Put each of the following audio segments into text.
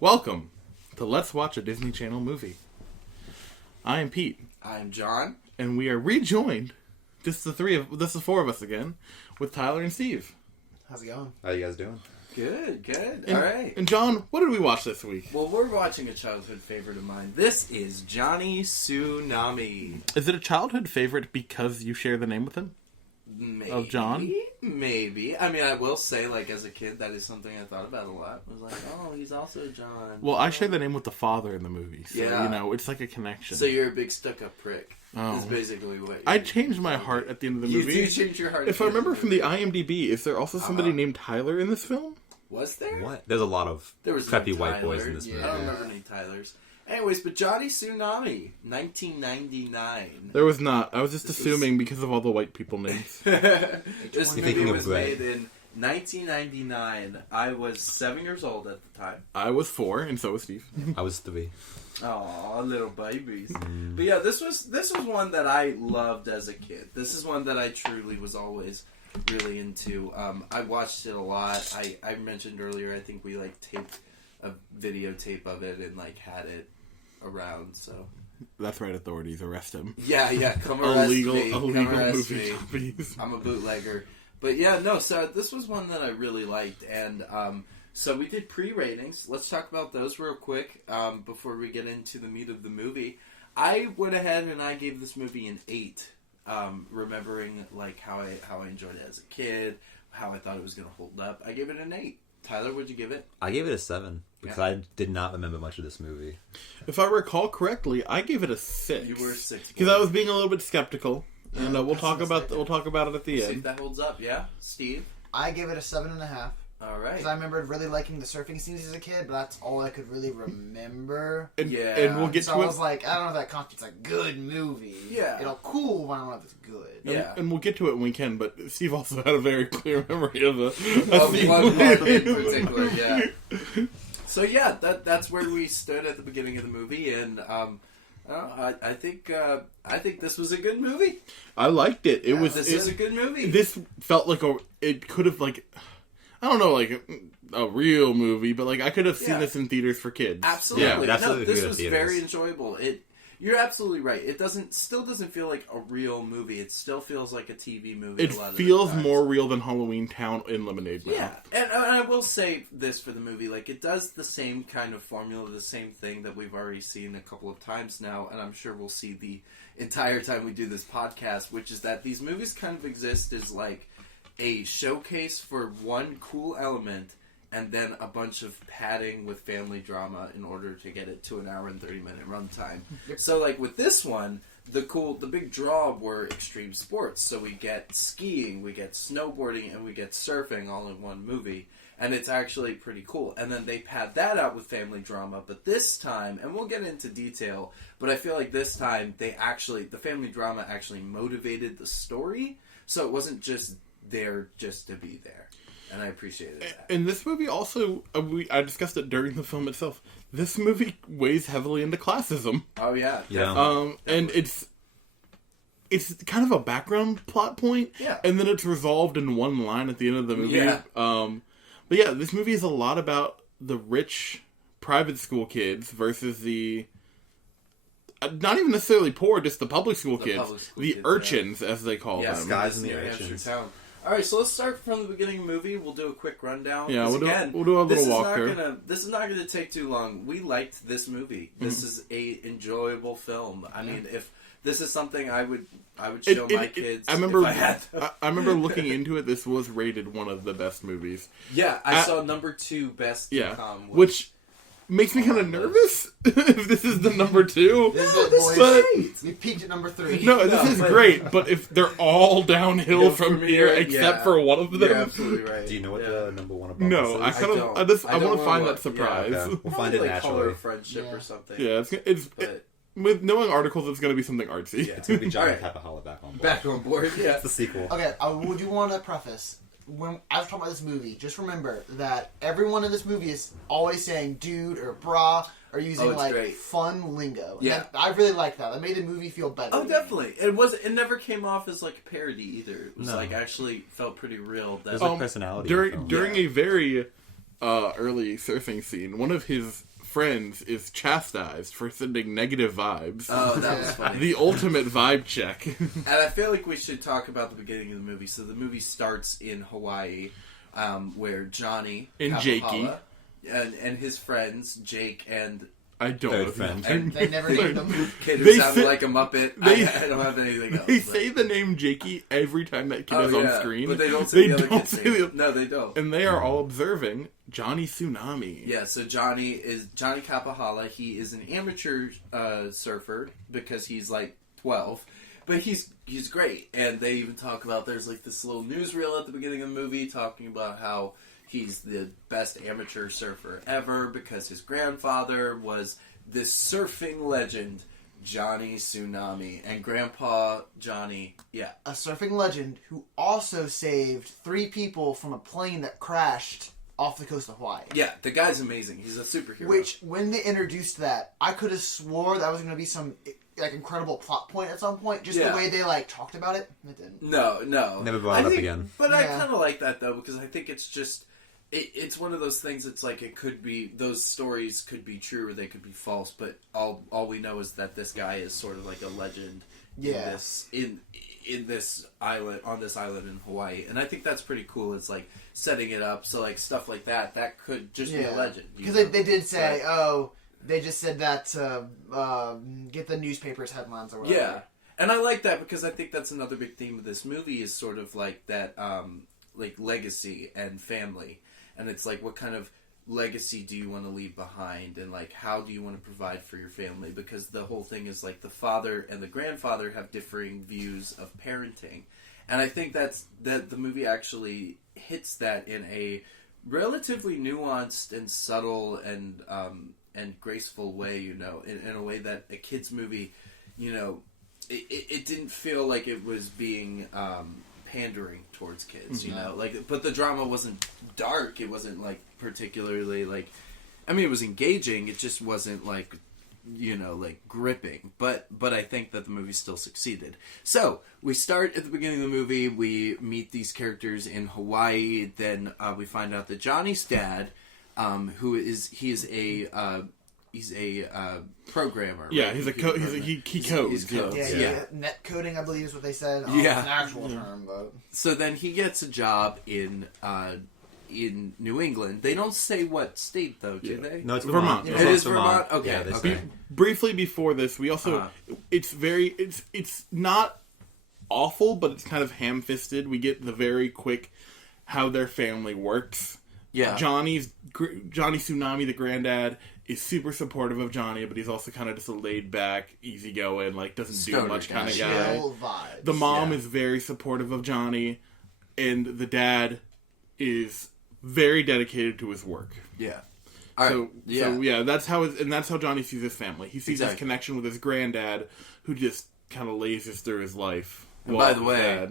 Welcome to Let's Watch a Disney Channel Movie. I am Pete. I'm John. And we are rejoined, this is the four of us again, with Tyler and Steve. How's it going? How you guys doing? Good. And, All right. And John, what did we watch this week? Well, we're watching a childhood favorite of mine. This is Johnny Tsunami. Is it a childhood favorite because you share the name with him? Maybe. Of John? Maybe. I mean, I will say, like, as a kid, that is something I thought about a lot. I was like, oh, he's also John. Well, I share the name with the father in the movie, so, Yeah. it's like a connection. So you're a big stuck-up prick. Oh. Is basically what I changed my heart at the end of the movie. You changed your heart. If I remember from the IMDb, is there also somebody named Tyler in this film? Was there? What? There's a lot of preppy no white boys Tyler. in this movie. I don't remember any Tylers. Anyways, but Johnny Tsunami, 1999. There was not. I was just assuming because of all the white people names. This movie thinking of was bread? made in 1999. I was 7 years old at the time. I was 4, and so was Steve. I was 3. Aw, little babies. But yeah, this was one that I loved as a kid. This is one that I truly was always really into. I watched it a lot. I mentioned earlier, I think we taped a videotape of it and had it around. So That's right, authorities, arrest him. yeah, come arrest me. Illegal Come arrest movie me. copies. I'm a bootlegger. But yeah, no, so this was one that I really liked, and so we did pre-ratings. Let's talk about those real quick before we get into the meat of the movie. I went ahead and I gave this movie an 8, remembering how I enjoyed it as a kid, how I thought it was going to hold up. I gave it an 8. Tyler, what'd you give it? I gave it a 7 because I did not remember much of this movie. If I recall correctly, I gave it a 6. You were 6. Because I was being a little bit skeptical, and we'll talk about it at the See if end. that holds up, yeah? Steve? I gave it a 7.5. All right. Because I remembered really liking the surfing scenes as a kid, but that's all I could really remember. And, Yeah. and we'll get So to I it. was like, I don't know if that constitutes a good movie. Yeah. It'll cool, but I don't know if it's good. Yeah. And we'll get to it when we can. But Steve also had a very clear memory of a Of scene. one moment in particular, yeah. So yeah, that's where we stood at the beginning of the movie, and I think this was a good movie. I liked it. This is a good movie. This felt like it could have I don't know, a real movie, but I could have seen this in theaters for kids. Absolutely, Yeah, absolutely this good was theaters. very enjoyable. You're absolutely right. It still doesn't feel like a real movie. It still feels like a TV movie. It a lot of feels the times. more real than Halloween Town in Lemonade Mouth. Yeah, and I will say this for the movie, it does the same kind of formula, the same thing that we've already seen a couple of times now, and I'm sure we'll see the entire time we do this podcast, which is that these movies kind of exist as a showcase for one cool element, and then a bunch of padding with family drama in order to get it to an hour and 30-minute runtime. So, with this one, the big draw were extreme sports. So we get skiing, we get snowboarding, and we get surfing all in one movie. And it's actually pretty cool. And then they pad that out with family drama. But this time, and we'll get into detail, but I feel like this time, the family drama actually motivated the story. So it wasn't just there just to be there. And I appreciated that. And this movie also, I discussed it during the film itself, this movie weighs heavily into classism. Oh, yeah. Yeah. And it's kind of a background plot point. Yeah. And then it's resolved in one line at the end of the movie. Yeah. But yeah, this movie is a lot about the rich private school kids versus the not even necessarily poor, just the public school kids. The urchins, as they call them. Skies and the New Hampshire urchins. town. All right, so let's start from the beginning of the movie. We'll do a quick rundown. Yeah, we'll do a little walkthrough. This is not going to take too long. We liked this movie. This is a enjoyable film. I mean, if this is something I would show my kids. I remember. If I had them. I remember looking into it. This was rated one of the best movies. Yeah, I saw number 2 best. Yeah, DCOM was, which makes me kind of nervous if this is the number 2. This is this boys. is We peaked at number 3. No, this is great, but if they're all downhill from here except for one of them, You're absolutely right. Do you know what the number one above no, I this is? kind of, I want to find know that surprise. yeah, Okay. We'll find it Color naturally. of Friendship or something. Yeah, it's But with knowing articles, it's going to be something artsy. Yeah. It's going to be Johnny Alright. Papahala back on board. back on board. Yeah. It's the sequel. Okay, I would you want to preface, when I was talking about this movie, just remember that everyone in this movie is always saying dude or brah or using great. fun lingo. Yeah. And I really like that. That made the movie feel better. Oh, definitely. It never came off as a parody either. It was No. actually felt pretty real. There's That personality. During a very early surfing scene, one of his friends is chastised for sending negative vibes. Oh, that was funny. The ultimate vibe check. And I feel like we should talk about the beginning of the movie. So the movie starts in Hawaii, where Johnny and Jakey and his friends Jake and I don't know his name. And they never named them. Kid who sounded like a Muppet. I don't have anything else. They say the name Jakey every time that kid is on screen. But they don't say the other kid's name. No, they don't. And they are all observing Johnny Tsunami. Yeah, so Johnny Kapahala. He is an amateur surfer because he's like 12. But he's great. And they even talk about, there's like this little newsreel at the beginning of the movie talking about how he's the best amateur surfer ever because his grandfather was this surfing legend, Johnny Tsunami. And Grandpa Johnny, a surfing legend who also saved 3 people from a plane that crashed off the coast of Hawaii. Yeah, the guy's amazing. He's a superhero. Which, when they introduced that, I could have swore that was going to be some like incredible plot point at some point. Just the way they like talked about it. It didn't. No. Never brought it up again. But I kind of like that though because I think it's just it's one of those things. It's like it could be those stories could be true or they could be false. But all we know is that this guy is sort of like a legend. Yeah. In this island on this island in Hawaii, and I think that's pretty cool. It's like setting it up so like stuff like that could just be a legend because they did say they just said that to get the newspapers headlines or whatever. Yeah, and I like that because I think that's another big theme of this movie is sort of like that like legacy and family, and it's like what kind of legacy do you want to leave behind, and like how do you want to provide for your family, because the whole thing is like the father and the grandfather have differing views of parenting, and I think that the movie actually hits that in a relatively nuanced and subtle and graceful way, in a way that a kid's movie, it didn't feel like it was being pandering towards kids, but the drama wasn't dark. It wasn't like particularly like, I mean, it was engaging. It just wasn't like, like gripping. But I think that the movie still succeeded. So we start at the beginning of the movie. We meet these characters in Hawaii. Then we find out that Johnny's dad, he's a programmer. Yeah, right? he codes. Yeah, net coding, I believe, is what they said. Yeah, it's an actual term, but so then he gets a job in New England. They don't say what state though, do they? No, it's Vermont. It is Vermont. Okay. Yeah, okay. Briefly before this, we also it's not awful, but it's kind of ham-fisted. We get the very quick how their family works. Yeah, Johnny Tsunami, the granddad, is super supportive of Johnny, but he's also kind of just a laid-back, easygoing, like doesn't do much kind of guy. Vibes. The mom is very supportive of Johnny, and the dad is very dedicated to his work. Yeah. So that's how Johnny sees his family. He sees his connection with his granddad, who just kind of lasers through his life. And by the way,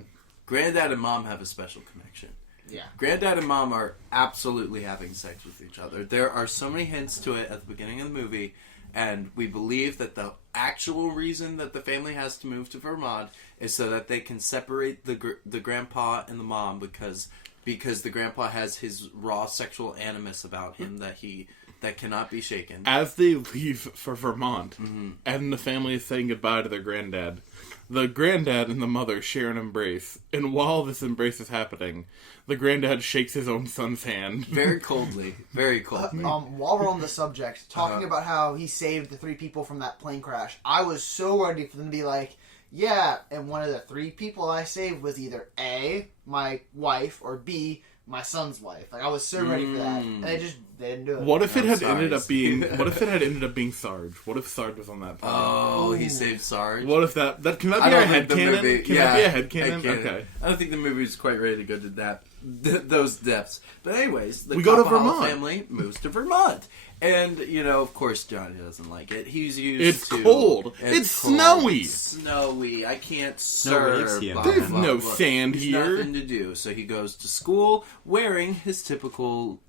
granddad and mom have a special connection. Yeah. Granddad and mom are absolutely having sex with each other. There are so many hints to it at the beginning of the movie, and we believe that the actual reason that the family has to move to Vermont is so that they can separate the grandpa and the mom because the grandpa has his raw sexual animus about him that cannot be shaken. As they leave for Vermont, and the family is saying goodbye to their granddad, the granddad and the mother share an embrace, and while this embrace is happening, the granddad shakes his own son's hand. Very coldly. Very coldly. While we're on the subject, talking about how he saved the 3 people from that plane crash, I was so ready for them to be like, yeah, and one of the 3 people I saved was either A, my wife, or B, my son's wife. Like, I was so ready for that, and they didn't do it. What if it had ended up being Sarge? What if Sarge was on that plane? Oh, he saved Sarge. What if that can that be our headcanon? Can that be a headcanon? Okay. I don't think the movie is quite ready to go to those depths. But anyways, the we go to Kapahala Vermont. family moves to Vermont. And, of course, Johnny doesn't like it. He's used it's to... Cold. It's cold. snowy. It's snowy. I can't waves here. There's no sand There's here. nothing to do. So he goes to school wearing his typical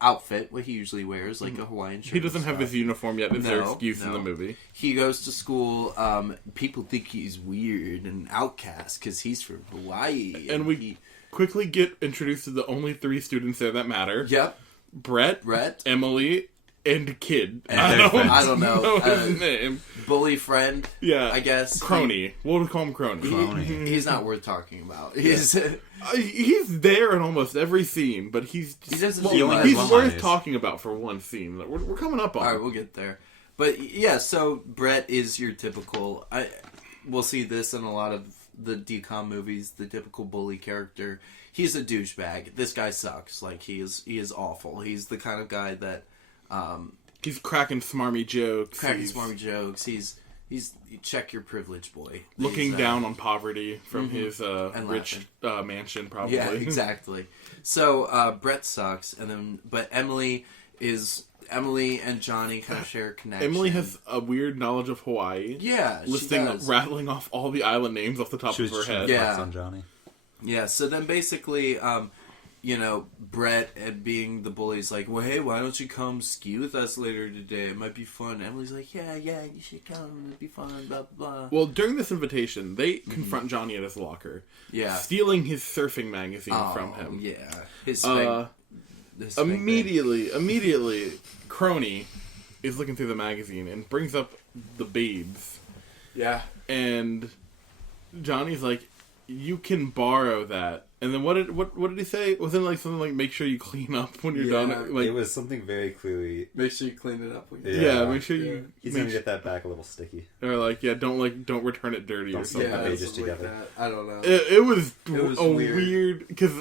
outfit, what he usually wears, like a Hawaiian shirt. He doesn't have his uniform yet. Is their excuse in the movie? He goes to school. People think he's weird and outcast because he's from Hawaii. And we quickly get introduced to the only 3 students there that matter. Yep. Brett, Emily, and Kid. And I don't know his name. Bully friend. Yeah, I guess Crony. We'll call him Crony. He's not worth talking about. He's there in almost every scene, but he's worth talking about for one scene. We're coming up on. All right, we'll get there. But yeah, so Brett is your typical. We'll see this in a lot of the DCOM movies. The typical bully character. He's a douchebag. This guy sucks. Like he is awful. He's the kind of guy that. He's cracking smarmy jokes. He's you check your privilege, boy. Looking down on poverty from his rich mansion, probably. Yeah, exactly. So Brett sucks, but Emily and Johnny kind of share a connection. Emily has a weird knowledge of Hawaii. Yeah, rattling off all the island names off the top of her head. Yeah, on Johnny. Yeah. So then basically, Brett being the bully is like, well, hey, why don't you come ski with us later today? It might be fun. Emily's like, yeah, you should come. It'd be fun, blah, blah, blah. Well, during this invitation, they confront Johnny at his locker. Yeah. Stealing his surfing magazine from him. Yeah. Immediately, Crony is looking through the magazine and brings up the babes. Yeah. And Johnny's like, you can borrow that. And then what did he say? Wasn't it like something like make sure you clean up when you're done? Like, it was something very clearly. Make sure you clean it up when you're done. Make sure you. He's gonna get that back a little sticky. Or don't return it dirty or something. Yeah, pages together. Like I don't know. It was weird because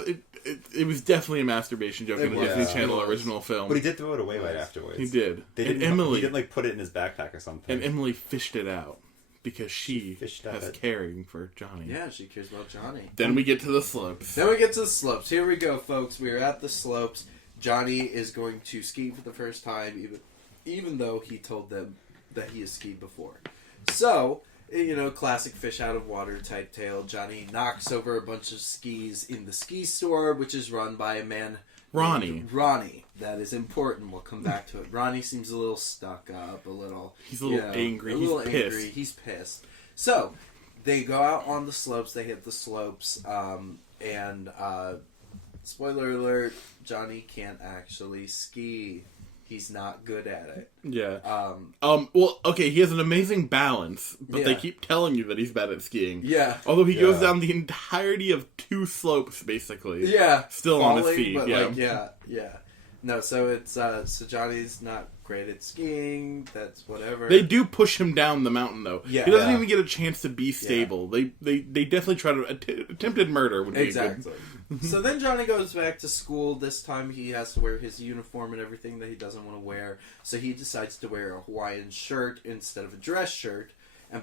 it was definitely a masturbation joke in the Disney Channel original film. But he did throw it away right afterwards. He did. He didn't put it in his backpack or something. And Emily fished it out. Because she has caring for Johnny. Yeah, she cares about Johnny. Then we get to the slopes. Here we go, folks. We are at the slopes. Johnny is going to ski for the first time, even though he told them that he has skied before. So, classic fish out of water type tale. Johnny knocks over a bunch of skis in the ski store, which is run by a man... Ronnie. That is important. We'll come back to it. Ronnie seems a little stuck up, He's a little angry. He's pissed. So, they go out on the slopes. They hit the slopes. And, spoiler alert, Johnny can't actually ski. He's not good at it. Yeah. Well, okay, he has an amazing balance, but they keep telling you that he's bad at skiing. Yeah. Although he goes down the entirety of 2 slopes, basically. Yeah. Still falling, on his feet. But yeah. No, so it's, so Johnny's not great at skiing. That's whatever. They do push him down the mountain, though. Yeah. He doesn't even get a chance to be stable. Yeah. They definitely try to... attempted murder would be exactly. So then Johnny goes back to school. This time he has to wear his uniform and everything that he doesn't want to wear. So he decides to wear a Hawaiian shirt instead of a dress shirt.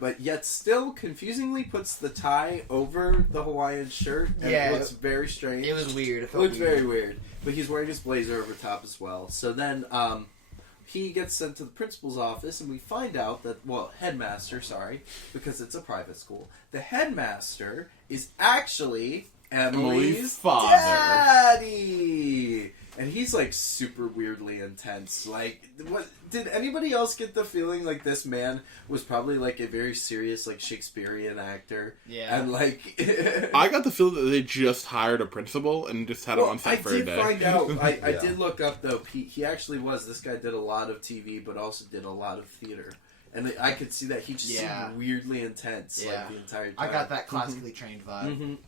But yet still confusingly puts the tie over the Hawaiian shirt. And it looks very strange. It was weird. It looks very weird. But he's wearing his blazer over top as well. So then he gets sent to the principal's office, and we find out that, headmaster, because it's a private school. The headmaster is actually Emily's father. Daddy! And he's, super weirdly intense. Did anybody else get the feeling like this man was probably, a very serious, Shakespearean actor? Yeah. And, I got the feeling that they just hired a principal and just had him on set for a day. I did find out. I did look up, though. He actually was. This guy did a lot of TV, but also did a lot of theater. And I could see that he just seemed weirdly intense, the entire time. I got that classically trained vibe.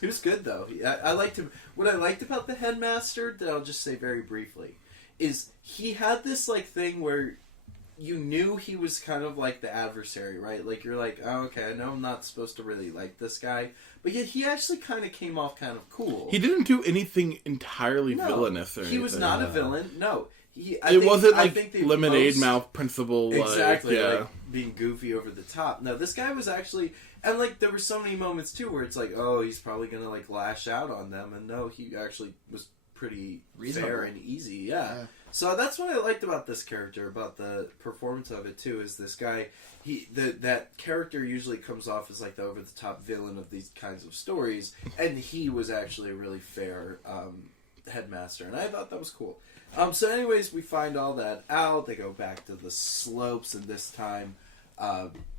He was good, though. I liked him. What I liked about the headmaster, that I'll just say very briefly, is he had this, thing where you knew he was kind of like the adversary, right? You're like, oh, okay, I know I'm not supposed to really like this guy. But yet he actually kind of came off kind of cool. He didn't do anything entirely villainous or anything. He was not a villain. No. It wasn't lemonade mouth principle. Exactly, being goofy over the top. No, this guy was actually... And, there were so many moments, too, where it's he's probably going to, lash out on them. And no, he actually was pretty fair and easy, yeah. So that's what I liked about this character, about the performance of it, too, is this guy, that character usually comes off as, the over-the-top villain of these kinds of stories. And he was actually a really fair headmaster. And I thought that was cool. So anyways, we find all that out. They go back to the slopes, and this time...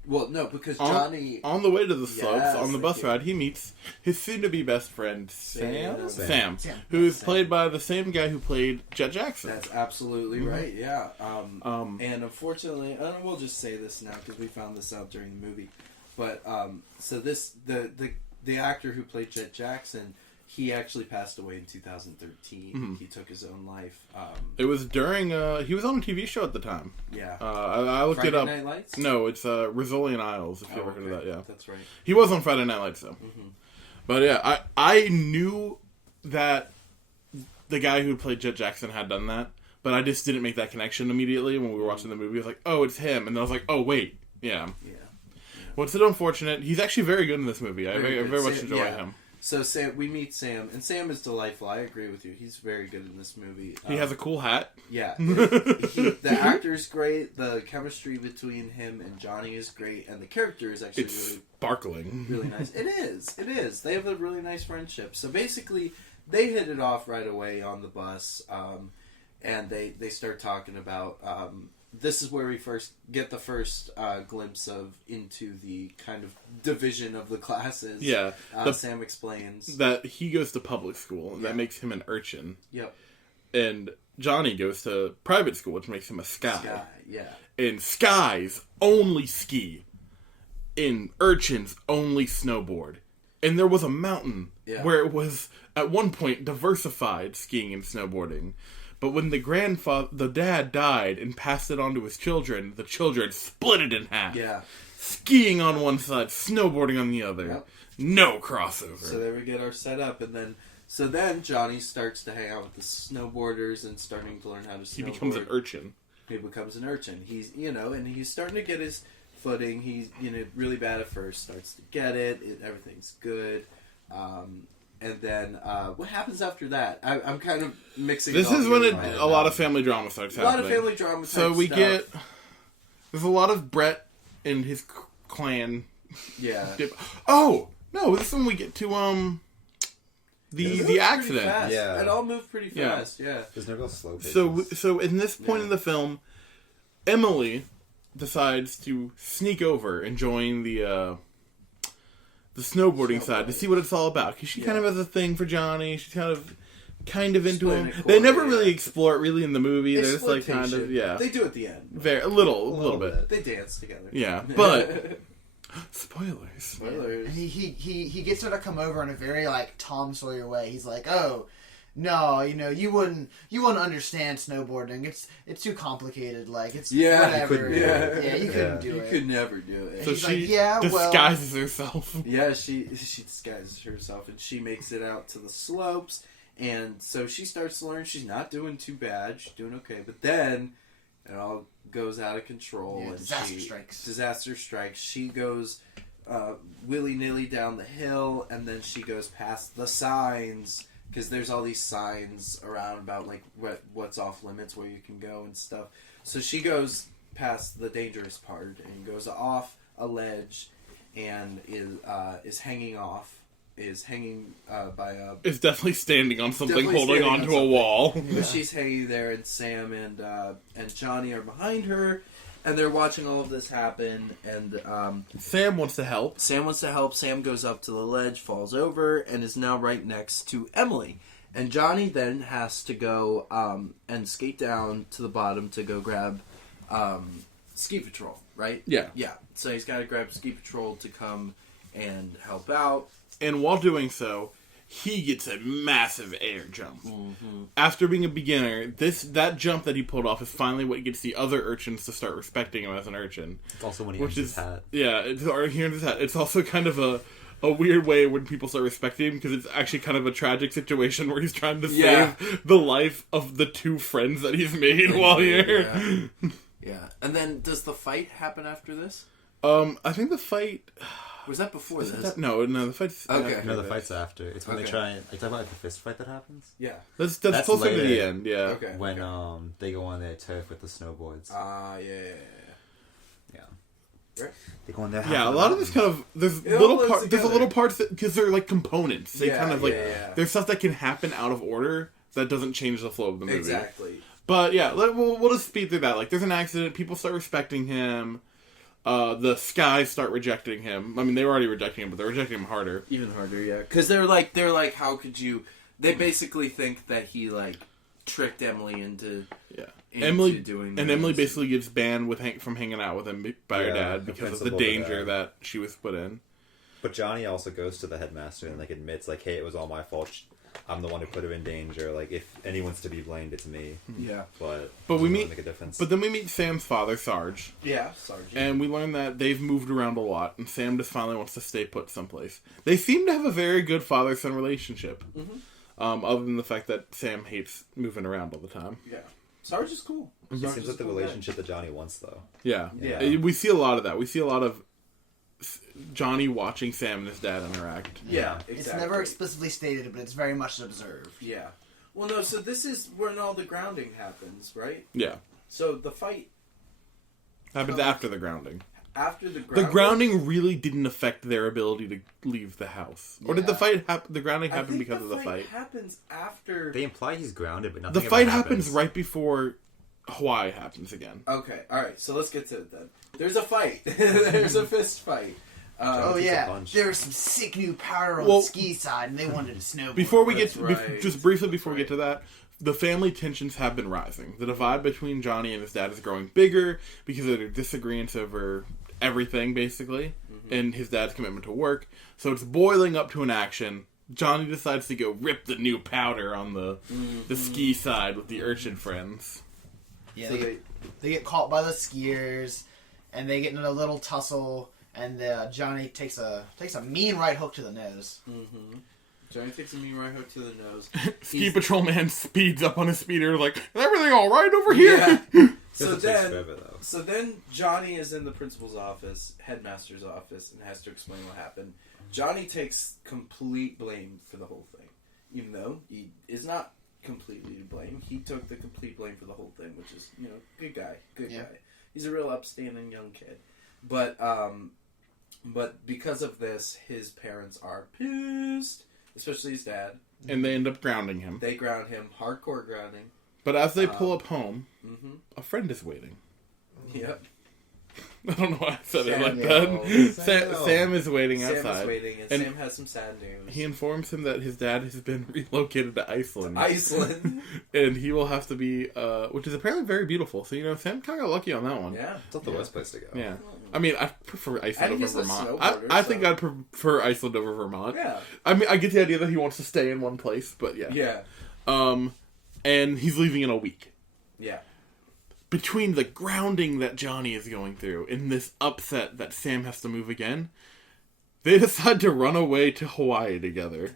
Well, no, because Johnny... On the way to the slopes, Yes, on the bus thank you. ride, he meets his soon-to-be best friend, Sam, Sam. who's Sam. played by the same guy who played Jet Jackson. That's absolutely right, yeah. And unfortunately, we'll just say this now because we found this out during the movie. But, so the actor who played Jet Jackson... He actually passed away in 2013. Mm-hmm. He took his own life. It was during... he was on a TV show at the time. Yeah. I looked it up. Friday Night Lights? No, it's Rizzoli and Isles, if you ever heard of that, yeah. That's right. He was on Friday Night Lights, though. Mm-hmm. But yeah, I knew that the guy who played Jet Jackson had done that, but I just didn't make that connection immediately when we were watching the movie. I was like, oh, it's him. And then I was like, oh, wait. Yeah. Well, it's unfortunate. He's actually very good in this movie. I very much enjoy him. So we meet Sam, and Sam is delightful. I agree with you. He's very good in this movie. He has a cool hat. Yeah. The actor's great. The chemistry between him and Johnny is great, and the character is actually really sparkling. Really nice. It is. They have a really nice friendship. So basically, they hit it off right away on the bus, and they start talking about... this is where we first get the first glimpse of into the kind of division of the classes. Yeah. Sam explains that he goes to public school, and that makes him an urchin. Yep. And Johnny goes to private school, which makes him a sky. Yeah. And skies only ski. And urchins only snowboard. And there was a mountain where it was, at one point, diversified skiing and snowboarding. But when the dad died and passed it on to his children, the children split it in half. Yeah. Skiing on one side, snowboarding on the other. Yep. No crossover. So there we get our setup, and then Johnny starts to hang out with the snowboarders and starting to learn how to snowboard. He becomes an urchin. He's, and he's starting to get his footing. He's, really bad at first, starts to get it. Everything's good. And then, what happens after that? I'm kind of mixing. This is when a lot of family drama starts happening. A lot of family drama. So we get. There's a lot of Brett and his clan. Yeah. Oh no! This is when we get to the accident. Yeah. It all moved pretty fast. Yeah. There's no real slow pace. So in this point in the film, Emily decides to sneak over and join the snowboarding side to see what it's all about, because she kind of has a thing for Johnny. She's kind of into him. They never really explore it really in the movie. They're just like kind of They do at the end. A little bit. They dance together. Yeah, but spoilers. And he gets her to come over in a very like Tom Sawyer way. He's like, oh. No, you wouldn't understand snowboarding. It's too complicated. Like it's whatever. You couldn't do it. You could never do it. So she disguises herself. Yeah, she disguises herself, and she makes it out to the slopes. And so she starts to learn she's not doing too bad. She's doing okay, but then it all goes out of control. And Disaster strikes. She goes willy-nilly down the hill, and then she goes past the signs. Because there's all these signs around about like what's off limits, where you can go and stuff. So she goes past the dangerous part and goes off a ledge, and is hanging by a. It's definitely standing on something, holding onto a wall. But she's hanging there, and Sam and Johnny are behind her. And they're watching all of this happen, and Sam wants to help. Sam goes up to the ledge, falls over, and is now right next to Emily. And Johnny then has to go and skate down to the bottom to go grab Ski Patrol, right? Yeah. Yeah. So he's got to grab Ski Patrol to come and help out. And while doing so, he gets a massive air jump. Mm-hmm. After being a beginner, that jump that he pulled off is finally what gets the other urchins to start respecting him as an urchin. It's also when he earns his hat. Yeah, he earns his hat. It's also kind of a weird way when people start respecting him, because it's actually kind of a tragic situation where he's trying to save the life of the two friends that he's made while here. Yeah. And then, does the fight happen after this? I think the fight... Was that before this? No, the fight's... Okay. No, the fight's after. It's when they try and... Are you talking about like the fist fight that happens? Yeah. That's closer to the end, yeah. Okay. When they go on their turf with the snowboards. Yeah. Right. They go on there. Yeah, a lot of this kind of... There's little parts because they're like components. They kind of like... There's stuff that can happen out of order that doesn't change the flow of the movie. Exactly. But yeah, we'll just speed through that. Like, there's an accident, people start respecting him. The Skies start rejecting him. I mean, they were already rejecting him, but they're rejecting him harder. Even harder, yeah. Because they're like, how could you? They basically think that he like tricked Emily into Emily doing. And Emily basically gets banned from hanging out with him by her dad because of the danger that she was put in. But Johnny also goes to the headmaster and like admits like, hey, it was all my fault. I'm the one who put her in danger. Like, if anyone's to be blamed, it's me. Yeah. But we meet make a difference. But then we meet Sam's father, Sarge. Yeah, Sarge. And we learn that they've moved around a lot, and Sam just finally wants to stay put someplace. They seem to have a very good father-son relationship. Mm-hmm. Other than the fact that Sam hates moving around all the time. Yeah. Sarge is cool. It seems like the relationship that Johnny wants, though. Yeah. We see a lot of that. We see a lot of Johnny watching Sam and his dad interact. Yeah, exactly. It's never explicitly stated, but it's very much observed. Yeah. Well, no, so this is when all the grounding happens, right? Yeah. So the fight happens after the grounding. After the grounding? The grounding really didn't affect their ability to leave the house. Or did the fight happen? The grounding happened because of the fight? Happens after. They imply he's grounded, but nothing. The fight happens right before Hawaii happens again. Okay, alright, so let's get to it then. There's a fight. There's a fist fight. There was some sick new powder on the ski side, and they wanted to snowboard. Before we get before we get to that, the family tensions have been rising. The divide between Johnny and his dad is growing bigger because of their disagreements over everything, basically, and his dad's commitment to work. So it's boiling up to an action. Johnny decides to go rip the new powder on the ski side with the urchin friends. Yeah, so they get caught by the skiers, and they get in a little tussle. And Johnny takes a mean right hook to the nose. Mm-hmm. Johnny takes a mean right hook to the nose. Ski patrol man speeds up on his speeder, like, is everything all right over here? Yeah. So then Johnny is in the principal's office, headmaster's office, and has to explain what happened. Johnny takes complete blame for the whole thing, even though he is not completely to blame. He took the complete blame for the whole thing, which is, good guy. He's a real upstanding young kid, but because of this, his parents are pissed, especially his dad. And they end up grounding him. They ground him, hardcore grounding. But as they pull up home, a friend is waiting. Yep. I don't know why I said it like that. Sam is waiting outside. Sam is waiting, and Sam has some sad news. He informs him that his dad has been relocated to Iceland. And he will have to be, which is apparently very beautiful. So, Sam kind of got lucky on that one. Yeah. It's not the worst place to go. Yeah. I mean, I prefer Iceland over Vermont. I think I'd prefer Iceland over Vermont. Yeah. I mean, I get the idea that he wants to stay in one place, but yeah. Yeah. And he's leaving in a week. Yeah. Between the grounding that Johnny is going through and this upset that Sam has to move again, they decide to run away to Hawaii together.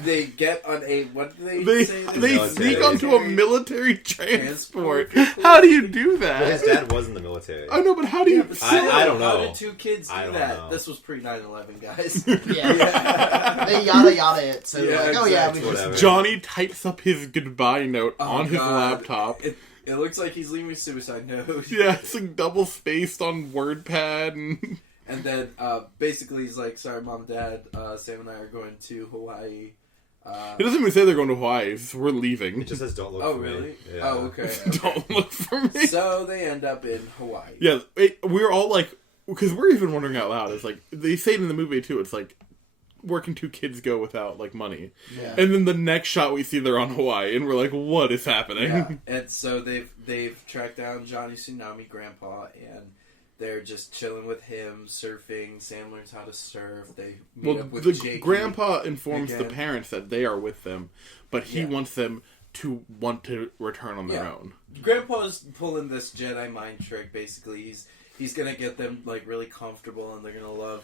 They get on a... What do they say? They sneak onto a military transport. How do you do that? Well, his dad was in the military. I know, but how do you... I don't know. How did two kids do that? Know. This was pre-9/11, guys. They yada it. So Johnny types up his goodbye note on his laptop. It looks like he's leaving a suicide note. Yeah, it's like double spaced on WordPad. And then, basically, he's like, sorry, Mom, Dad, Sam and I are going to Hawaii. It doesn't even say they're going to Hawaii. It's, we're leaving. It just says, don't look for me. Oh, really? Yeah. Oh, okay. Don't look for me. So, they end up in Hawaii. Yeah, we're all like... Because we're even wondering out loud. It's like... They say it in the movie, too. It's like... Where can two kids go without, like, money? Yeah. And then the next shot we see they're on Hawaii, and we're like, what is happening? Yeah. And so they've tracked down Johnny Tsunami grandpa, and they're just chilling with him, surfing. Sam learns how to surf. They meet up with Jakey. Grandpa informs the parents that they are with them, but he wants them to want to return on their own. Grandpa's pulling this Jedi mind trick, basically. He's gonna get them, like, really comfortable, and they're gonna love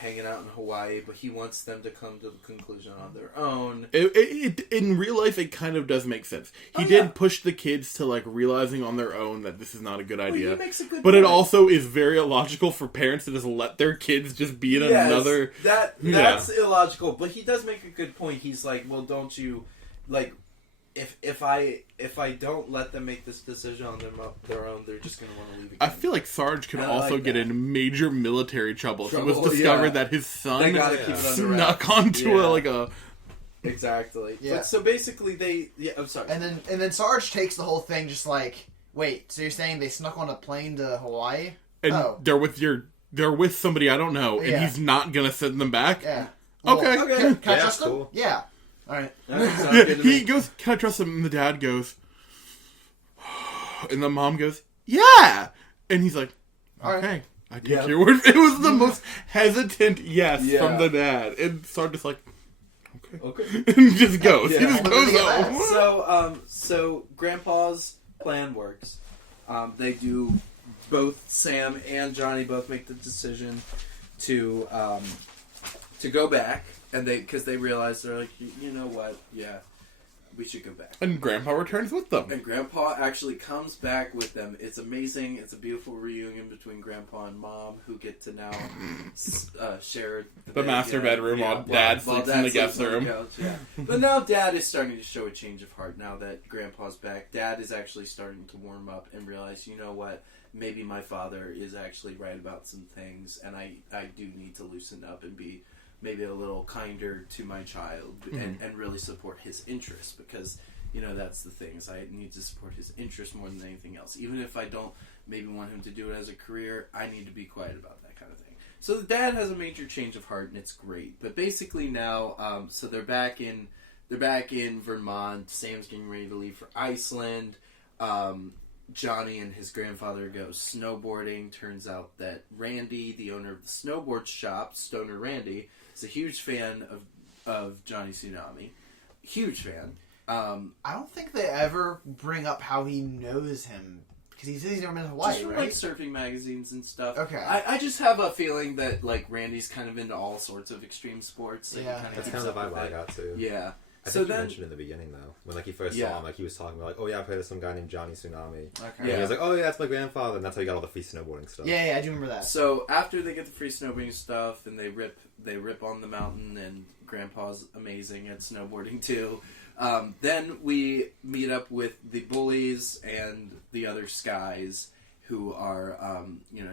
hanging out in Hawaii, but he wants them to come to the conclusion on their own. In real life, it kind of does make sense. He did push the kids to, like, realizing on their own that this is not a good idea. He makes a good but point. It also is very illogical for parents to just let their kids just be in another... That's illogical, but he does make a good point. He's like, well, don't you... Like, if I don't let them make this decision on their own, they're just going to want to leave again. I feel like Sarge could also get in major military trouble. It was discovered that his son snuck onto a... Exactly. Yeah. But so basically I'm sorry. And then Sarge takes the whole thing just like, wait, so you're saying they snuck on a plane to Hawaii? and they're with somebody I don't know, and he's not gonna send them back. Yeah. Okay. Can I trust them? Cool. Yeah. All right. He goes, "Can I trust him?" And the dad goes, and the mom goes, "Yeah." And he's like, "Okay, I take your word." It was the most hesitant yes from the dad, and Sarge just like, "Okay," and just goes. He just goes home. So Grandpa's plan works. They do. Both Sam and Johnny both make the decision to go back, and because they realize they're like, you know what, we should go back. And Grandpa returns with them. And Grandpa actually comes back with them. It's amazing. It's a beautiful reunion between Grandpa and Mom, who get to now share the master bedroom while Dad sleeps in the guest room. But now Dad is starting to show a change of heart. Now that Grandpa's back, Dad is actually starting to warm up and realize, you know what, maybe my father is actually right about some things, and I do need to loosen up and be maybe a little kinder to my child and really support his interests, because, you know, that's the things. I need to support his interests more than anything else. Even if I don't maybe want him to do it as a career, I need to be quiet about that kind of thing. So the dad has a major change of heart, and it's great. But basically now, so they're back in Vermont. Sam's getting ready to leave for Iceland. Johnny and his grandfather go snowboarding. Turns out that Randy, the owner of the snowboard shop, Stoner Randy, is a huge fan of Johnny Tsunami. Huge fan. I don't think they ever bring up how he knows him, because he says he's never been to Hawaii, just from, right? like, surfing magazines and stuff. Okay. I just have a feeling that, like, Randy's kind of into all sorts of extreme sports. So Yeah. That's kind of the vibe I got too. Yeah. I think you mentioned in the beginning, though, when like he first saw him, like he was talking about, like, oh yeah, I played with some guy named Johnny Tsunami. Okay. And he was like, oh yeah, that's my grandfather, and that's how he got all the free snowboarding stuff. Yeah, I do remember that. So after they get the free snowboarding stuff, and they rip on the mountain, and Grandpa's amazing at snowboarding too. Then we meet up with the bullies and the other Skies, who are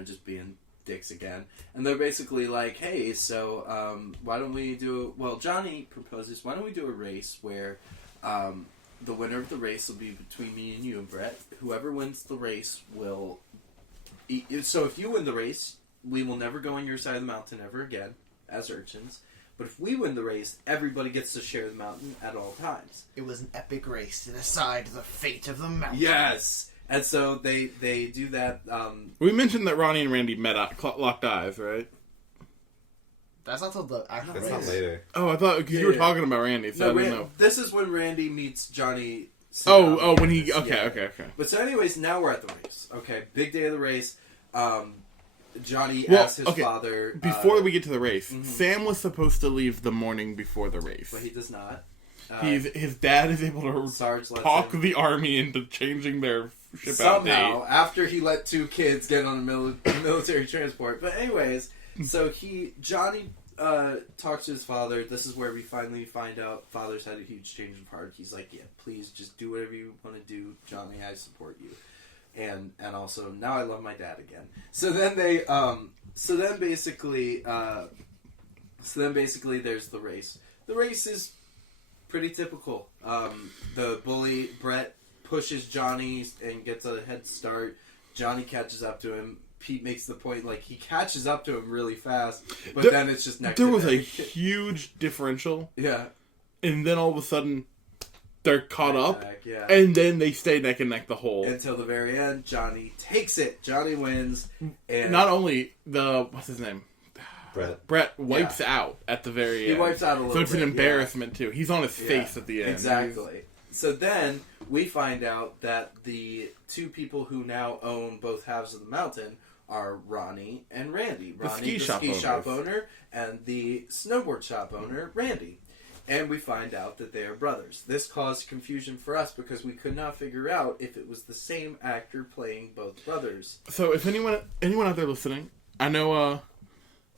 just being dicks again, and they're basically like, hey, so why don't we do, well, Johnny proposes, why don't we do a race where the winner of the race will be between me and you and Brett. Whoever wins the race will so if you win the race, we will never go on your side of the mountain ever again as urchins, but if we win the race, everybody gets to share the mountain at all times. It was an epic race to decide the fate of the mountain. Yes. And so they do that. We mentioned that Ronnie and Randy locked eyes, right? That's not till the actual race. That's not later. Oh, I thought, because you were talking about Randy, so I didn't know. This is when Randy meets Johnny. When he... Okay. But so anyways, now we're at the race. Okay, big day of the race. Johnny asks his father... Before we get to the race, Sam was supposed to leave the morning before the race. But he does not. His dad is able to talk the army into changing their ship out date. Somehow, after he let two kids get on a military transport. But anyways, so Johnny talks to his father. This is where we finally find out Father's had a huge change of heart. He's like, yeah, please just do whatever you want to do, Johnny. I support you. And also, now I love my dad again. So then basically there's the race. The race is pretty typical. The bully, Brett, pushes Johnny and gets a head start. Johnny catches up to him. Pete makes the point, like, he catches up to him really fast, but then it's just next to him. There was a huge differential. Yeah. And then all of a sudden, they're caught up. Yeah. And then they stay neck and neck the whole... Until the very end, Johnny takes it. Johnny wins. And not only what's his name? Brett wipes out at the very end. He wipes out a little bit. So it's an embarrassment, too. He's on his face at the end. Exactly. So then we find out that the two people who now own both halves of the mountain are Ronnie and Randy. Ronnie, the ski shop owner, and the snowboard shop owner, Randy. And we find out that they are brothers. This caused confusion for us because we could not figure out if it was the same actor playing both brothers. So if anyone out there listening, I know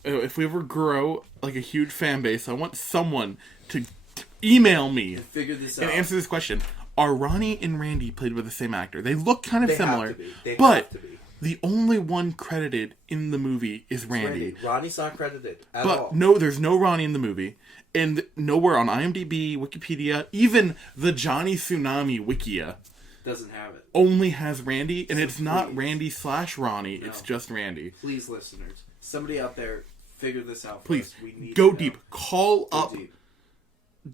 if we ever grow like a huge fan base, I want someone to email me and figure this out and answer this question. Are Ronnie and Randy played by the same actor? They look kind of similar, but the only one credited in the movie is Randy. Ronnie's not credited at all. No, there's no Ronnie in the movie. And nowhere on IMDb, Wikipedia, even the Johnny Tsunami Wikia, Doesn't have it. Only has Randy, and So it's not please. Randy/Ronnie. No. It's just Randy. Please, listeners, somebody out there, figure this out. For Please us. We need go to know. deep. Call Go up deep.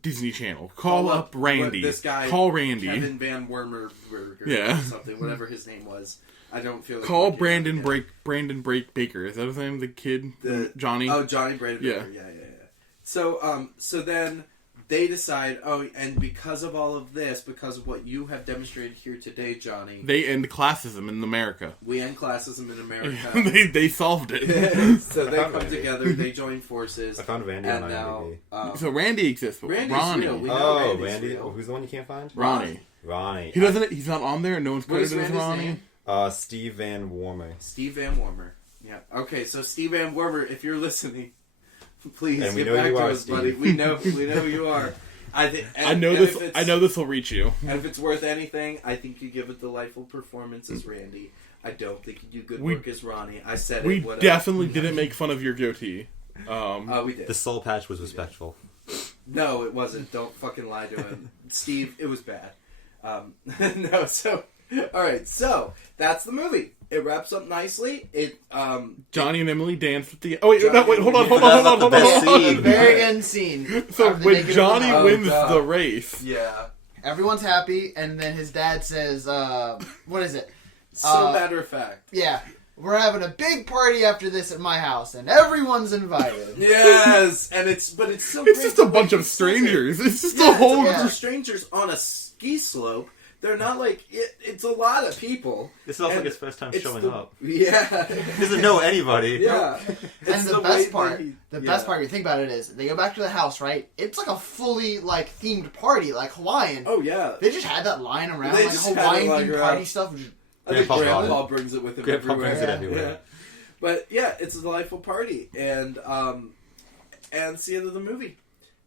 Disney Channel. Call up Randy. This guy, call Randy. Kevin Van Wormer, Yeah. or something, whatever his name was. I don't feel like Call we're getting Brandon Baker. Is that his name? The kid, Johnny. Oh, Johnny Brandon Yeah. Baker. Yeah. So then they decide. Oh, and because of all of this, because of what you have demonstrated here today, Johnny, They end classism in America. we end classism in America. they solved it. So they found come Randy. together. They join forces. I found Randy and on now, IMDb. So Randy exists, but Randy's Ronnie. real. We know Oh, Randy's Randy. real. Oh, who's the one you can't find? Ronnie. Ronnie. He doesn't. He's not on there. No one's What is credited as Randy's Ronnie. name? Steve Van Wormer. Steve Van Wormer. Yeah. Okay, so Steve Van Wormer, if you're listening, please And we get know back you to are, us, Steve. buddy. We know who you are. I know this. I know this will reach you. And if it's worth anything, I think you give a delightful performance as Randy. I don't think you do good We- work as Ronnie. I said We it. Whatever. definitely didn't make fun of your goatee. We did. The soul patch was respectful. No, it wasn't. Don't fucking lie to him, Steve. It was bad. No. So, all right. So that's the movie. It wraps up nicely. It Johnny and Emily dance with the. Oh wait, Johnny no, wait, hold on, and hold Emily- on, hold on, hold on, That's hold the on. best Very end scene. So After they when get in Johnny the- wins God. the race, yeah. everyone's happy, and then his dad says, "What is it? So matter of fact. Yeah, we're having a big party after this at my house, and everyone's invited." Yes, and it's so. it's great just the a way bunch he of says it. strangers. It's just Yeah, a whole. it's a bunch Yeah. of strangers on a ski slope. They're not like it's a lot of people. This is also And like his first time it's showing up. Yeah, He doesn't know anybody. yeah. And It's the way best that part, he- the yeah. best part, if you think about it, is they go back to the house, right? It's like a fully themed party, like Hawaiian. Oh yeah. They just had that lying around, They like just had it Hawaiian lying themed around. party stuff. Which is, I think Grandpa Grandpa brought brings it with him Grandpa everywhere. brings it everywhere. Yeah. But yeah, it's a delightful party, and it's the end of the movie,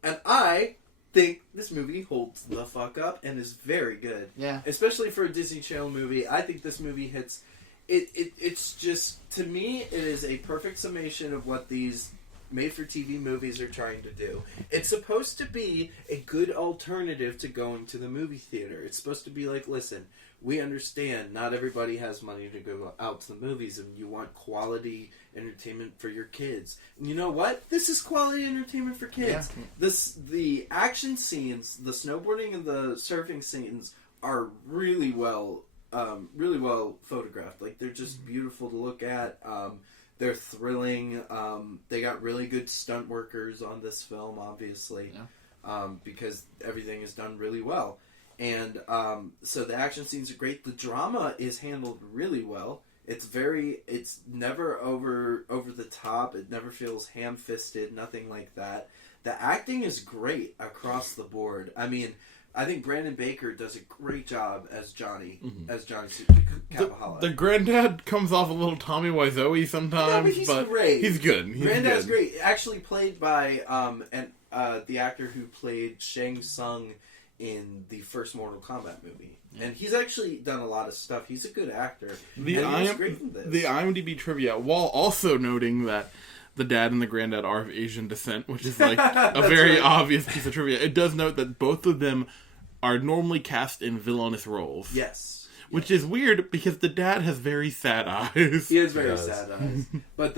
and I think this movie holds the fuck up and is very good. yeah. Especially for a Disney Channel movie. I think this movie hits it's just, to me, it is a perfect summation of what these made-for-TV movies are trying to do. It's supposed to be a good alternative to going to the movie theater. It's supposed to be like, listen, we understand not everybody has money to go out to the movies, and you want quality entertainment for your kids. And you know what? This is quality entertainment for kids. Yeah. The action scenes, the snowboarding and the surfing scenes are really well photographed. Like, they're just beautiful to look at. They're thrilling. They got really good stunt workers on this film, obviously, because everything is done really well. And so the action scenes are great. The drama is handled really well. It's never over the top. It never feels ham-fisted. Nothing like that. The acting is great across the board. I mean, I think Brandon Baker does a great job as Johnny, Capahala. The granddad comes off a little Tommy Wiseau sometimes, Yeah, but he's great. He's good. Granddad's good. great. Actually played by the actor who played Shang Tsung in the first Mortal Kombat movie. And he's actually done a lot of stuff. He's a good actor. And he was great in this. The IMDb trivia, while also noting that the dad and the granddad are of Asian descent, which is like a very obvious piece of trivia, it does note that both of them are normally cast in villainous roles. Yes. Which is weird because the dad has very sad eyes. He has very does. sad eyes. But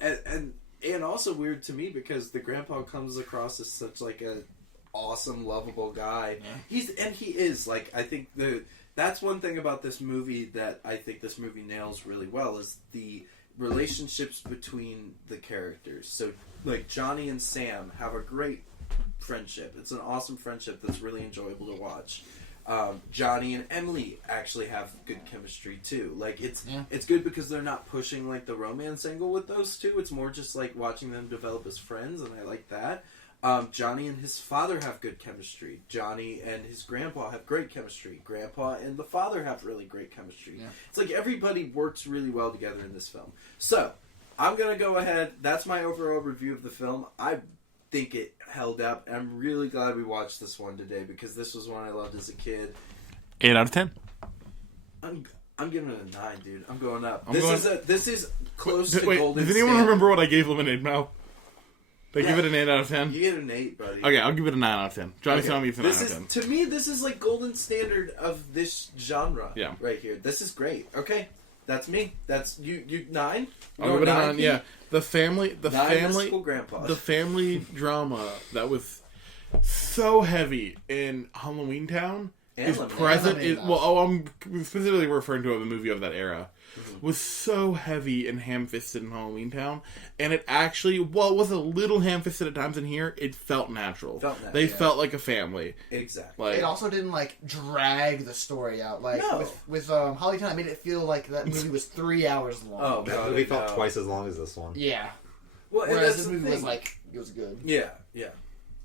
and also weird to me because the grandpa comes across as such like a awesome, lovable guy. Yeah. He is like, I think that's one thing about this movie that I think this movie nails really well is the relationships between the characters. So like Johnny and Sam have a great friendship. It's an awesome friendship that's really enjoyable to watch. Johnny and Emily actually have good chemistry too. Like it's good because they're not pushing like the romance angle with those two. It's more just like watching them develop as friends, and I like that. Johnny and his father have good chemistry. Johnny and his grandpa have great chemistry. Grandpa and the father have really great chemistry. Yeah. It's like everybody works really well together in this film. So, I'm going to go ahead. That's my overall review of the film. I think it held up. And I'm really glad we watched this one today because this was one I loved as a kid. 8 out of 10. I'm giving it a 9, dude. I'm going up. This is close to Wait, Golden does anyone Standard. remember what I gave Lemonade Mouth? They give it an 8 out of 10? You get an 8, buddy. Okay, I'll give it a 9 out of 10. Johnny Tsunami is a 9 out of 10. To me, this is like golden standard of this genre. Yeah. Right here. This is great. Okay. That's me. That's you 9? I'll give it a 9, yeah. The family grandpa. The family drama that was so heavy in Halloween Town is present. I'm specifically referring to the movie of that era. Was so heavy and ham-fisted in Halloween Town, and it actually, while it was a little ham-fisted at times in here, it felt natural. They felt like a family. Exactly. Like, it also didn't like drag the story out. Like with Halloween Town, it made it feel like that movie was 3 hours long. Oh, that movie felt twice as long as this one. Yeah. Well, whereas this movie was like, it was good. Yeah.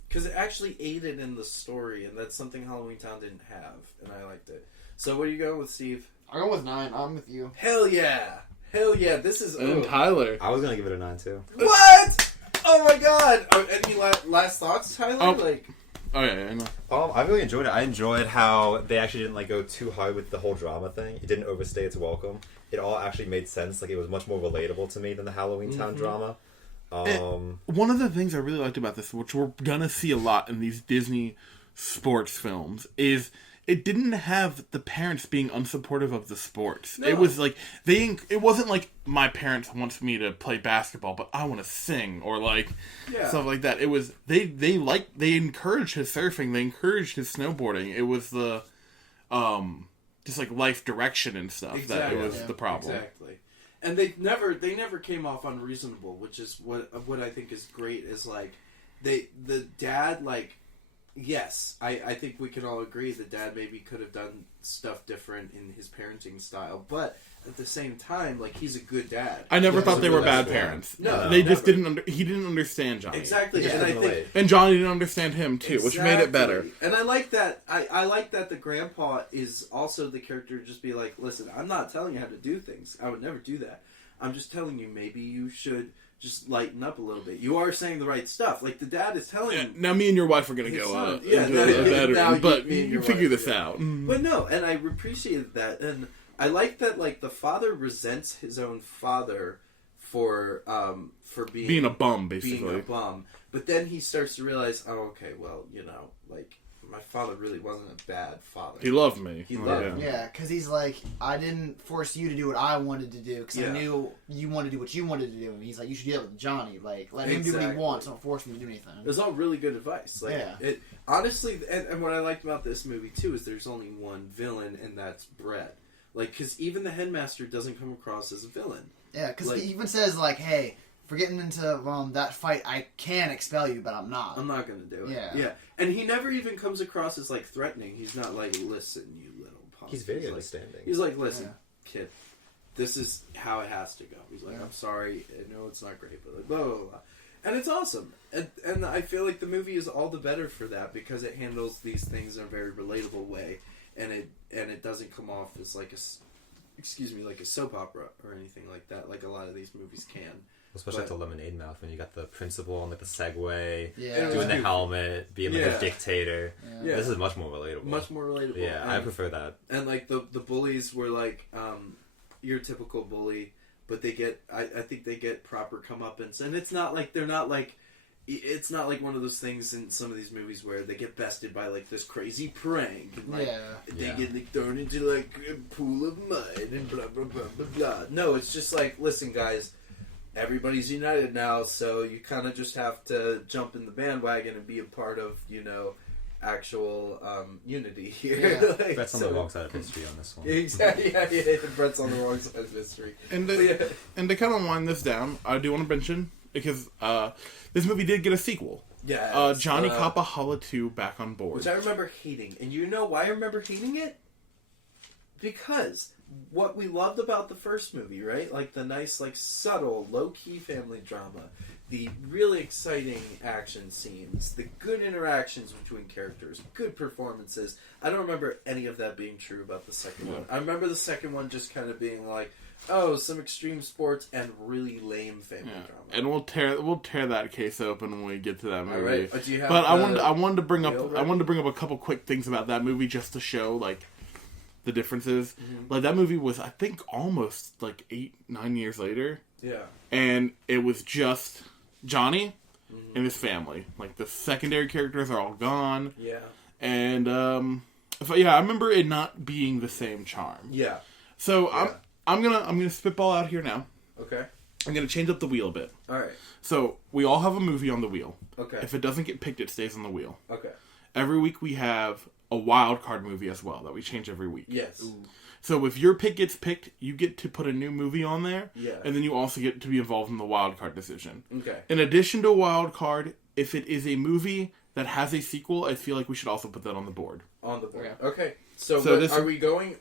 Because it actually aided in the story, and that's something Halloween Town didn't have, and I liked it. So what are you going with, Steve? I'm going with 9. I'm with you. Hell yeah! This is... And Tyler. I was going to give it a 9, too. What? Oh my god! Any last thoughts, Tyler? Oh, yeah, I know. I really enjoyed it. I enjoyed how they actually didn't go too hard with the whole drama thing. It didn't overstay its welcome. It all actually made sense. It was much more relatable to me than the Halloween Town drama. One of the things I really liked about this, which we're gonna see a lot in these Disney sports films, is it didn't have the parents being unsupportive of the sports. No. It was like it wasn't like my parents wants me to play basketball, but I want to sing or stuff like that. It was they encouraged his surfing, they encouraged his snowboarding. It was the just life direction and stuff that it was the problem. Exactly. And they never came off unreasonable, which is what I think is great. Is the dad yes, I think we can all agree the dad maybe could have done stuff different in his parenting style, but at the same time, he's a good dad. I never thought they were bad parents. No, they just didn't. He didn't understand Johnny. Exactly, and Johnny didn't understand him too, which made it better. And I like that. I like that the grandpa is also the character. To just be like, listen, I'm not telling you how to do things. I would never do that. I'm just telling you maybe you should just lighten up a little bit. You are saying the right stuff. The dad is telling you. Now me and your wife are going to go out better, but you figure this out. But no, and I appreciated that. And I like that, the father resents his own father for being a bum, basically. Being a bum. But then he starts to realize, oh, okay, well, my father really wasn't a bad father. He loved me. He loved me. Yeah, because he's I didn't force you to do what I wanted to do, because I knew you wanted to do what you wanted to do. And he's like, you should do that with Johnny. Let him do what he wants, don't force him to do anything. It was all really good advice. It honestly, and what I liked about this movie, too, is there's only one villain, and that's Brett. Because even the headmaster doesn't come across as a villain. Yeah, because he even says, hey, for getting into that fight, I can expel you, but I'm not. I'm not going to do it. Yeah. And he never even comes across as, threatening. He's not listen, you little punk. He's very understanding. He's listen, kid, this is how it has to go. He's I'm sorry, I know it's not great, but blah, blah, blah. And it's awesome. And I feel like the movie is all the better for that, because it handles these things in a very relatable way, and it doesn't come off as like a soap opera or anything like that, like a lot of these movies can. Especially the Lemonade Mouth, when you got the principal on the Segway, doing the helmet, being a dictator. Yeah. This is much more relatable. Much more relatable. Yeah, I prefer that. And the bullies were your typical bully, but they get I think they get proper comeuppance, and it's not they're not it's not like one of those things in some of these movies where they get bested by this crazy prank and they get thrown into a pool of mud and blah blah blah blah blah. No, it's just listen, guys, everybody's united now, so you kind of just have to jump in the bandwagon and be a part of actual unity here. Brett's on the wrong side of history on this one. Exactly. Yeah. Brett's on the wrong side of history. And to kind of wind this down, I do want to mention, because this movie did get a sequel. Yeah. Johnny Capahala 2 back on board. Which I remember hating. And you know why I remember hating it? Because what we loved about the first movie, right? The nice, subtle, low-key family drama. The really exciting action scenes. The good interactions between characters. Good performances. I don't remember any of that being true about the second one. I remember the second one just kind of being some extreme sports and really lame family drama. And we'll tear that case open when we get to that movie. All right. Do you have I wanted to bring up a couple quick things about that movie just to show the differences. Mm-hmm. That movie was, I think, almost 8-9 years later. Yeah. And it was just Johnny in this family. Like, the secondary characters are all gone. Yeah. And, I remember it not being the same charm. Yeah. So, I'm gonna spitball out here now. Okay. I'm gonna change up the wheel a bit. Alright. So, we all have a movie on the wheel. Okay. If it doesn't get picked, it stays on the wheel. Okay. Every week we have a wild card movie as well that we change every week. Yes. Ooh. So if your pick gets picked, you get to put a new movie on there. Yeah. And then you also get to be involved in the wild card decision. Okay. In addition to a wild card, if it is a movie that has a sequel, I feel like we should also put that on the board. On the board. Okay. Okay. So are we going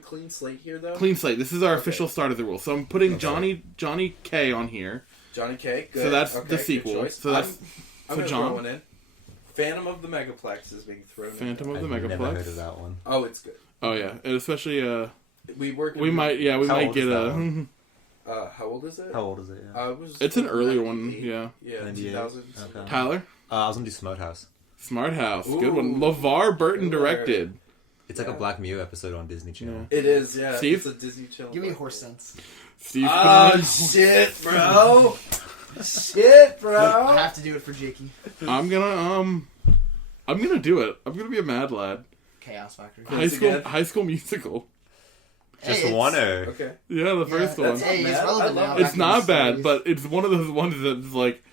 clean slate here though? Clean slate. This is our official start of the rule. So I'm putting Johnny K on here. Johnny K. Good. So that's okay, the sequel. Good choice. So that's I'm gonna throw one in. Phantom of the Megaplex is being thrown in. Phantom of the I've never heard Megaplex. of that one. Oh, it's good. Oh yeah, and especially We might How get old is that one? how old is it? How old is it? Yeah. It was It's an earlier 98. one. Yeah. Yeah, 98. 2000. Okay. Tyler, I was gonna do Smart House. Smart House, good one. Ooh. LeVar Burton Good directed. It's like a Black Mirror episode on Disney Channel. It is, yeah. Steve? It's a Disney Channel. Give me horse sense. Steve. Oh shit, bro! Shit, I bro! have to do it for Jakey. I'm gonna do it. I'm gonna be a mad lad. Chaos Factory. Again? High School Musical. Just Hey, one it's- or Okay. Yeah, the first one. that's- Hey, Not it's bad. relevant I love now. it. It's back in not the bad, series. but it's one of those ones that's like,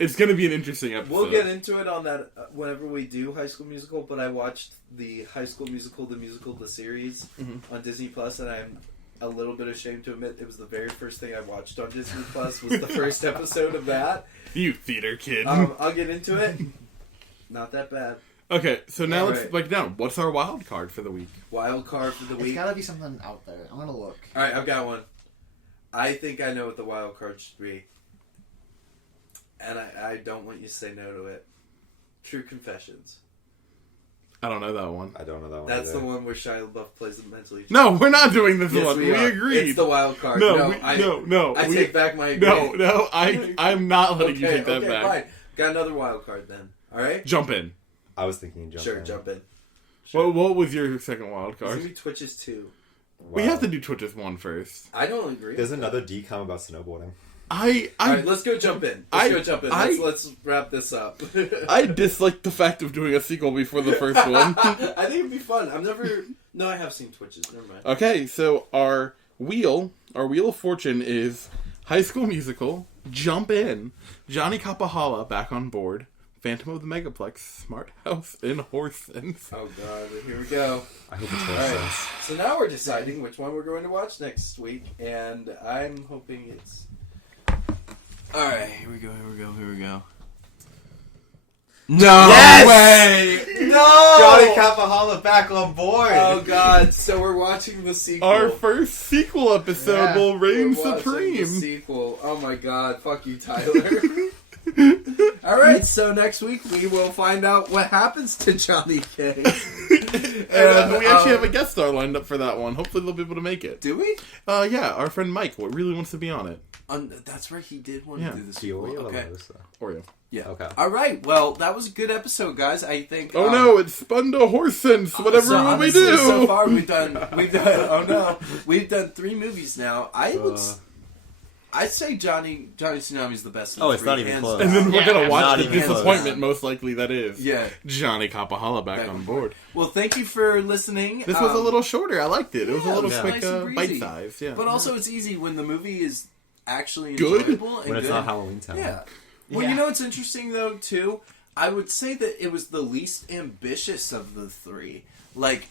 it's gonna be an interesting episode. We'll get into it on that whenever we do High School Musical, but I watched the High School Musical, the series on Disney Plus, and I'm a little bit ashamed to admit it was the very first thing I watched on Disney Plus was the first episode of that. You theater kid. I'll get into it. Not that bad. Okay, so now All let's right. break down. What's our wild card for the week? Wild card for the It's week. gotta be something out there. I'm gonna look. Alright, I've got one. I think I know what the wild card should be. And I don't want you to say no to it. True Confessions. I don't know that one. I don't know that one. That's either. the one where Shia LaBeouf plays the mentally. No, we're not doing this Yes, one. we We are. agreed. It's the wild card. No, No, I take back my agreement. No, I'm not letting you take that okay, back. Fine. Got another wild card then. All right. Jump in. I was thinking jump Sure, in. jump in. What was your second wild It's card? gonna be Twitches 2. We Wow. have to do Twitch's one first. I don't agree. There's with another DCOM about snowboarding. All right, let's go jump in. Let's wrap this up. I dislike the fact of doing a sequel before the first one. I think it'd be fun. No, I have seen Twitches. Never mind. Okay, so our wheel of fortune is High School Musical, Jump In, Johnny Capahala back on board, Phantom of the Megaplex, Smart House, and Horse Sense. Oh god, here we go. I hope it's All horse right, sense. so now we're deciding which one we're going to watch next week, and I'm hoping it's. All right, here we go. No way! No! Johnny Capahala back on board! Oh god! So we're watching the sequel. Our first sequel episode Yeah. will reign We're watching supreme. The sequel. Oh my god! Fuck you, Tyler. All right, so next week we will find out what happens to Johnny K. And we actually have a guest star lined up for that one. Hopefully they'll be able to make it. Do we? Yeah, our friend Mike really wants to be on it. That's right. He did want Yeah. to do the sequel. Fiore Okay. Lavosa. Oreo. Yeah. Okay. All right. Well, that was a good episode, guys. I think. Oh no, it's spun to Horse Sense. Whatever so will we honestly, do? So far, we've done. Oh no, we've done 3 movies now. I'd say Johnny Tsunami's the best. Of Oh, the it's 3, not even hands close. down. And then we're gonna Not watch the even close. disappointment, most likely that is. Yeah. Johnny Capahala back on board. Well, thank you for listening. This was a little shorter. I liked it. It was a yeah, little it was quick, nice and breezy. bite-sized. Yeah. But also, it's easy when the movie is actually Good? enjoyable and When it's good. not Halloween time. Yeah. Well, Yeah. you know what's interesting though too? I would say that it was the least ambitious of the 3. Like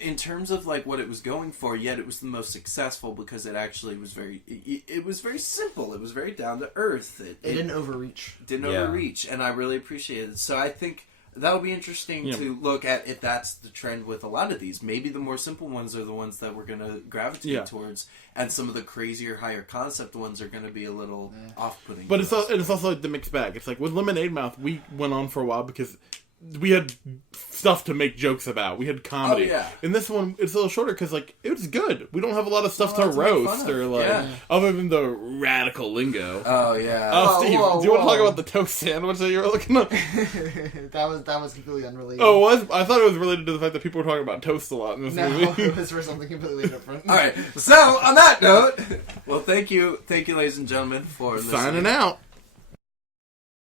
in terms of like what it was going for, yet it was the most successful because it actually was it was very simple. It was very down to earth. It It didn't overreach. didn't overreach, and I really appreciate it. So I think that'll be interesting to look at if that's the trend with a lot of these. Maybe the more simple ones are the ones that we're going to gravitate towards, and some of the crazier, higher concept ones are going to be a little off-putting. But it's also like the mixed bag. It's like with Lemonade Mouth, we went on for a while because we had stuff to make jokes about. We had comedy. Oh, yeah. In this one, it's a little shorter because like it was good. We don't have a lot of stuff to to make fun roast of. or like other than the radical lingo. Oh yeah. Steve, do you want to talk about the toast sandwich that you were looking at? that was completely unrelated. Oh, I thought it was related to the fact that people were talking about toast a lot in this No, movie. it was for something completely different. All right. So on that note, well, thank you, ladies and gentlemen, for listening. Signing out.